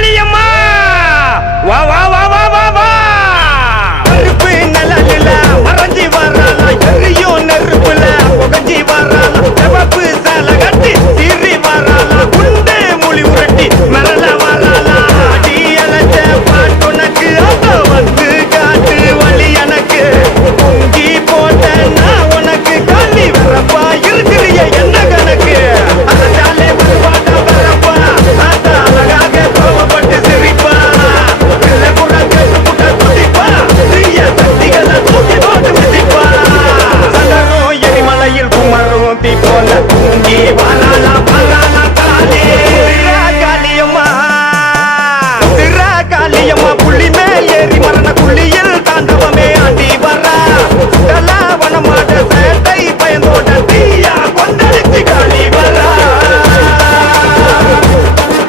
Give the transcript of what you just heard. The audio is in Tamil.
காளியம்மா வா வா வா வா வா வா நெருப்பு நிழலில மறைஞ்சி வராளா எரியும் நெருப்புல புகஞ்சி வராளா சிவப்பு